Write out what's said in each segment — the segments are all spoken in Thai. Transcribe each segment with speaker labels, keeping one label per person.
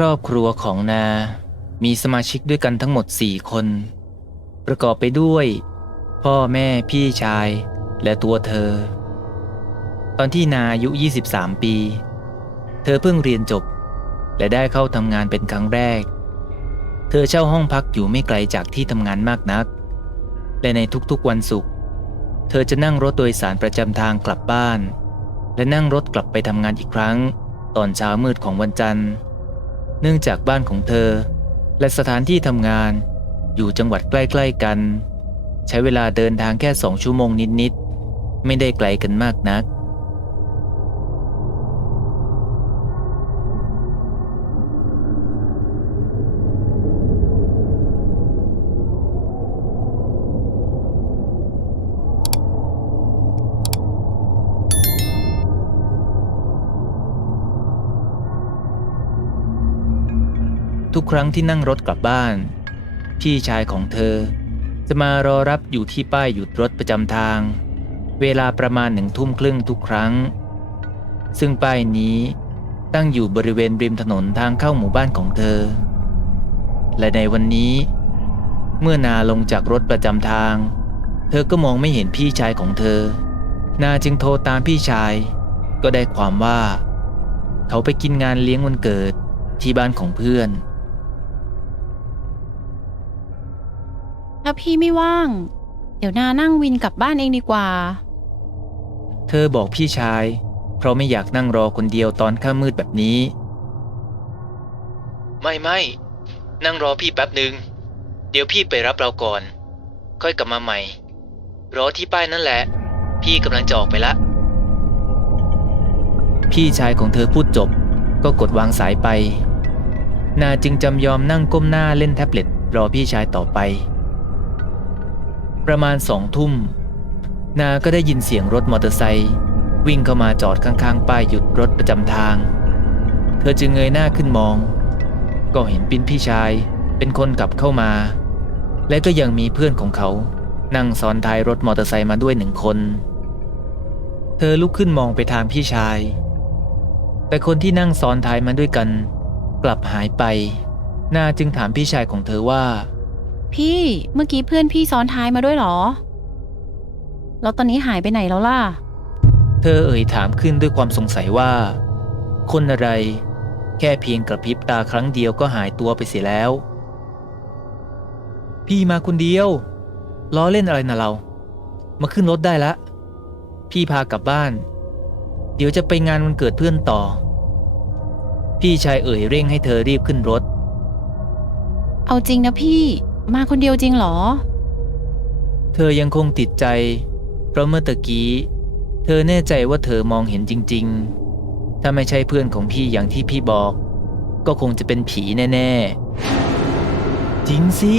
Speaker 1: ครอบครัวของนา มีสมาชิกด้วยกันทั้งหมด4คน ประกอบไปด้วย พ่อแม่พี่ชาย และตัวเธอ ตอนที่นาอายุ 23 ปี เธอเพิ่งเรียนจบ และได้เข้าทำงานเป็นครั้งแรก เธอเช่าห้องพักอยู่ไม่ไกลจากที่ทำงานมากนัก และในทุกๆวันศุกร์เธอจะนั่งรถโดยสารประจำทางกลับบ้าน และนั่งรถกลับไปทำงานอีกครั้ง ตอนเช้ามืดของวันจันทร์ นื่องจากบ้านของเธอ และสถานที่ทำงาน อยู่จังหวัดใกล้ๆกัน ใช้เวลาเดินทางแค่สองชั่วโมงนิดๆไม่ได้ไกลกันมากนัก ทุกครั้งที่นั่งรถกลับบ้าน พี่ชายของเธอ จะมารอรับอยู่ที่ป้ายหยุดรถประจำทาง เวลาประมาณหนึ่งทุ่มครึ่งทุกครั้ง ซึ่งป้ายนี้ตั้งอยู่บริเวณริมถนนทางเข้าหมู่บ้านของเธอ และในวันนี้ เมื่อนาลงจากรถประจำทาง เธอก็มองไม่เห็นพี่ชายของเธอ นาจึงโทรตามพี่ชาย ก็ได้ความว่า เขาไปกินงานเลี้ยงวันเกิดที่บ้านของเพื่อน
Speaker 2: ถ้าพี่ไม่ว่าง เดี๋ยวนานั่งวินกลับบ้านเองดีกว่า
Speaker 1: เธอบอกพี่ชาย เพราะไม่อยากนั่งรอคนเดียวตอนค่ำมืดแบบนี้ ไม่ไม่นั่งรอพี่แป๊บหนึ่งเดี๋ยวพี่ไปรับเราก่อน ค่อยกลับมาใหม่ รอที่ป้ายนั่นแหละ พี่กำลังจะออกไปละ พี่ชายของเธอพูดจบ ก็กดวางสายไป นาจึงจำยอมนั่งก้มหน้าเล่นแท็บเล็ตรอพี่ชายต่อไป ประมาณสองทุ่ม นาก็ได้ยินเสียงรถมอเตอร์ไซค์วิ่งเข้ามาจอดข้างๆ ป้ายหยุดรถประจำทาง เธอจึงเงยหน้าขึ้นมอง ก็เห็นปินพี่ชายเป็นคนขับเข้ามา และก็ยังมีเพื่อนของเขา นั่งซ้อนท้ายรถมอเตอร์ไซค์มาด้วยหนึ่งคน เธอลุกขึ้นมองไปทางพี่ชาย แต่คนที่นั่งซ้อนท้ายมาด้วยกัน กลับหายไป นาจึงถามพี่ชายของเธอว่า
Speaker 2: พี่เมื่อกี้เพื่อนพี่ซ้อนท้ายมาด้วยเหรอ แล้วตอนนี้หายไปไหนแล้วล่ะ
Speaker 1: เธอเอ่ยถามขึ้นด้วยความสงสัยว่า คนอะไร แค่เพียงกระพริบตาครั้งเดียวก็หายตัวไปเสียแล้ว พี่มาคนเดียวล้อเล่นอะไรนะเรา มาขึ้นรถได้ละ พี่พากลับบ้าน เดี๋ยวจะไปงานวันเกิดเพื่อนต่อ พี่ชายเอ่ยเร่งให้เธอรีบขึ้นรถ
Speaker 2: เอาจริงนะพี่ มาคนเดียวจริงเหรอ
Speaker 1: เธอยังคงติดใจ เพราะเมื่อตะกี้ เธอแน่ใจว่าเธอมองเห็นจริง ๆ ถ้าไม่ใช่เพื่อนของพี่อย่างที่พี่บอก ก็คงจะเป็นผีแน่ ๆ จริงสิ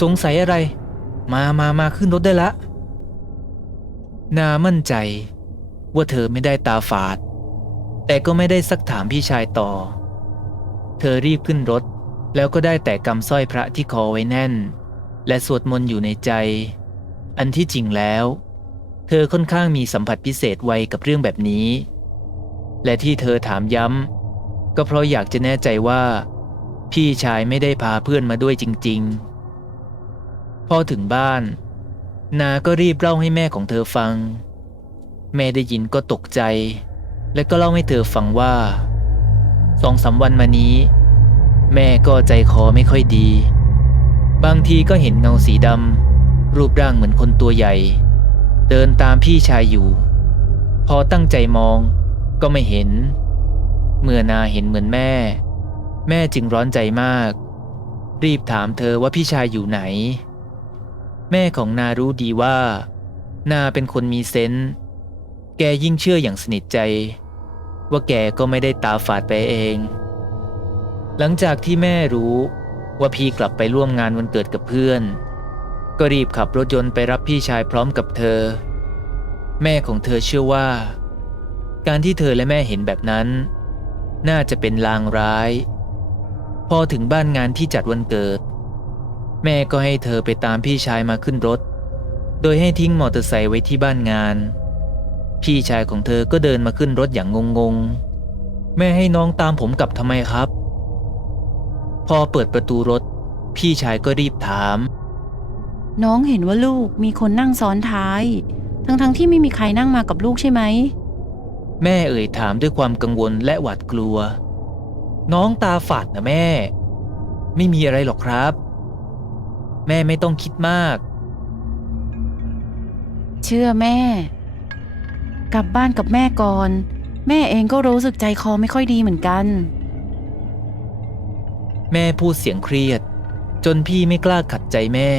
Speaker 1: สงสัยอะไร มามามาขึ้นรถได้ละ นามั่นใจ ว่าเธอไม่ได้ตาฝาด แต่ก็ไม่ได้ซักถามพี่ชายต่อ เธอรีบขึ้นรถ แล้วก็ได้แต่กำสร้อยพระที่คอไว้แน่น และสวดมนต์อยู่ในใจ อันที่จริงแล้ว เธอค่อนข้างมีสัมผัสพิเศษไวกับเรื่องแบบนี้ และที่เธอถามย้ำก็เพราะอยากจะแน่ใจว่า พี่ชายไม่ได้พาเพื่อนมาด้วยจริง ๆ พอถึงบ้าน นาก็รีบเล่าให้แม่ของเธอฟัง แม่ได้ยินก็ตกใจ และก็เล่าให้เธอฟังว่าสองสามวันมานี้ แม่ก็ใจคอไม่ค่อยดี บางทีก็เห็นเงาสีดำรูปร่างเหมือนคนตัวใหญ่ เดินตามพี่ชายอยู่ พอตั้งใจมองก็ไม่เห็น เมื่อนาเห็นเหมือนแม่ แม่จึงร้อนใจมาก รีบถามเธอว่าพี่ชายอยู่ไหน แม่ของนารู้ดีว่า นาเป็นคนมีเซนส์แกยิ่งเชื่ออย่างสนิทใจ ว่าแกก็ไม่ได้ตาฝาดไปเอง หลังจากที่แม่รู้ว่าพี่กลับไปร่วมงานวันเกิดกับเพื่อน ก็รีบขับรถยนต์ไปรับพี่ชายพร้อมกับเธอ แม่ของเธอเชื่อว่า การที่เธอและแม่เห็นแบบนั้น น่าจะเป็นลางร้าย พอถึงบ้านงานที่จัดวันเกิด แม่ก็ให้เธอไปตามพี่ชายมาขึ้นรถ โดยให้ทิ้งมอเตอร์ไซค์ไว้ที่บ้านงาน พี่ชายของเธอก็เดินมาขึ้นรถอย่างงงๆ แม่ให้น้องตามผมกลับทำไมครับ พอเปิดประตูรถ พี่ชายก็รีบถาม
Speaker 2: น้องเห็นว่าลูกมีคนนั่งซ้อนท้าย ทั้งๆที่ไม่มีใครนั่งมากับลูกใช่ไหม
Speaker 1: แม่เอ่ยถามด้วยความกังวลและหวาดกลัว น้องตาฝาดนะแม่ ไม่มีอะไรหรอกครับ แม่ไม่ต้องคิดมาก
Speaker 2: เชื่อแม่ กลับบ้านกับแม่ก่อน แม่เองก็รู้สึกใจคอไม่ค่อยดีเหมือนกัน
Speaker 1: แม่พูดเสียงเครียด จนพี่ไม่กล้าขัดใจแม่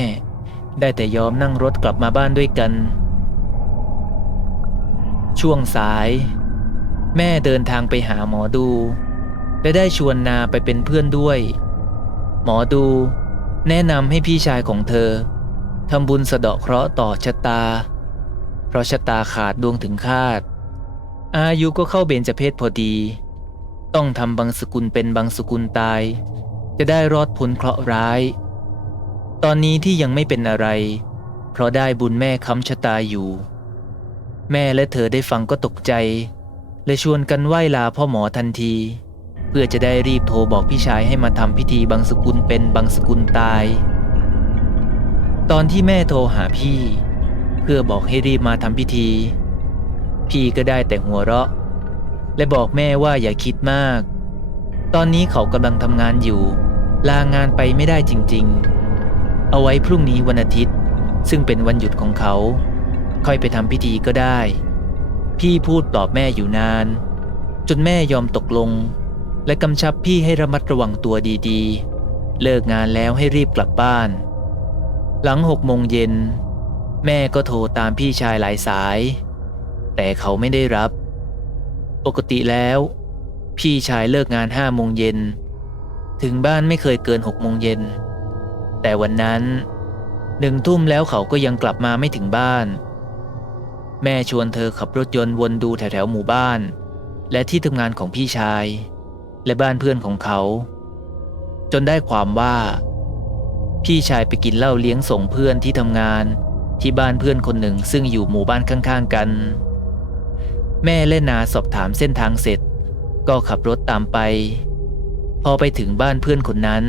Speaker 1: ได้แต่ยอมนั่งรถกลับมาบ้านด้วยกัน ช่วงสาย แม่เดินทางไปหาหมอดู และได้ชวนนาไปเป็นเพื่อนด้วย หมอดู แนะนำให้พี่ชายของเธอทำบุญสะเดาะเคราะห์ต่อชะตา เพราะชะตาขาดดวงถึงคาด อายุก็เข้าเบญจเพศพอดี ต้องทำบางสกุลเป็นบางสกุลตาย จะได้รอดพ้นเคราะห์ร้าย ตอนนี้ที่ยังไม่เป็นอะไร เพราะได้บุญแม่ค้ำชะตาอยู่ แม่และเธอได้ฟังก็ตกใจเลยชวนกันไหว้ลาพ่อหมอทันที เพื่อจะได้รีบโทรบอกพี่ชายให้มาทำพิธีบางสกุลเป็นบางสกุลตาย ตอนที่แม่โทรหาพี่ เพื่อบอกให้รีบมาทำพิธี พี่ก็ได้แต่หัวเราะ และบอกแม่ว่าอย่าคิดมากตอนนี้เขากำลังทำงานอยู่ ลางานไปไม่ได้จริงๆ เอาไว้พรุ่งนี้วันอาทิตย์ ซึ่งเป็นวันหยุดของเขา ค่อยไปทำพิธีก็ได้ พี่พูดปลอบแม่อยู่นาน จนแม่ยอมตกลง และกำชับพี่ให้ระมัดระวังตัวดีๆ เลิกงานแล้วให้รีบกลับบ้าน หลังหกโมงเย็น แม่ก็โทรตามพี่ชายหลายสาย แต่เขาไม่ได้รับ ปกติแล้ว พี่ชายเลิกงานห้าโมงเย็น ถึงบ้านไม่เคยเกินหกโมงเย็น แต่วันนั้นหนึ่งทุ่มแล้วเขาก็ยังกลับมาไม่ถึงบ้าน แม่ชวนเธอขับรถยนต์วนดูแถวๆหมู่บ้าน และที่ทำงานของพี่ชาย และบ้านเพื่อนของเขา จนได้ความว่า พี่ชายไปกินเหล้าเลี้ยงส่งเพื่อนที่ทำงานที่บ้านเพื่อนคนหนึ่งซึ่งอยู่หมู่บ้านข้างๆกัน แม่และนาสอบถามเส้นทางเสร็จ ก็ขับรถตามไป พอไปถึงบ้านเพื่อนคนนั้น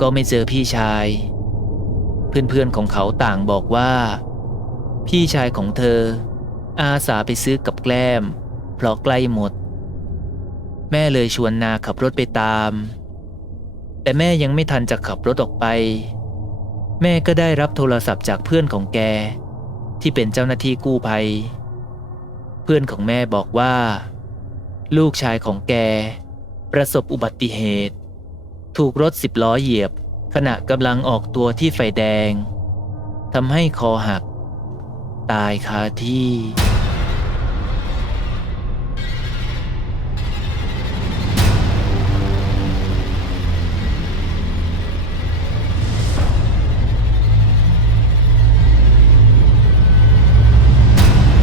Speaker 1: ก็ไม่เจอพี่ชาย เพื่อนๆของเขาต่างบอกว่า พี่ชายของเธอ อาสาไปซื้อกับแกล้มเพราะใกล้หมด แม่เลยชวนนาขับรถไปตาม แต่แม่ยังไม่ทันจะขับรถออกไป แม่ก็ได้รับโทรศัพท์จากเพื่อนของแก ที่เป็นเจ้าหน้าที่กู้ภัย เพื่อนของแม่บอกว่า ลูกชายของแก ประสบอุบัติเหตุ ถูกรถสิบล้อเหยียบ ขณะกำลังออกตัวที่ไฟแดงทำให้คอหัก ตายคาที่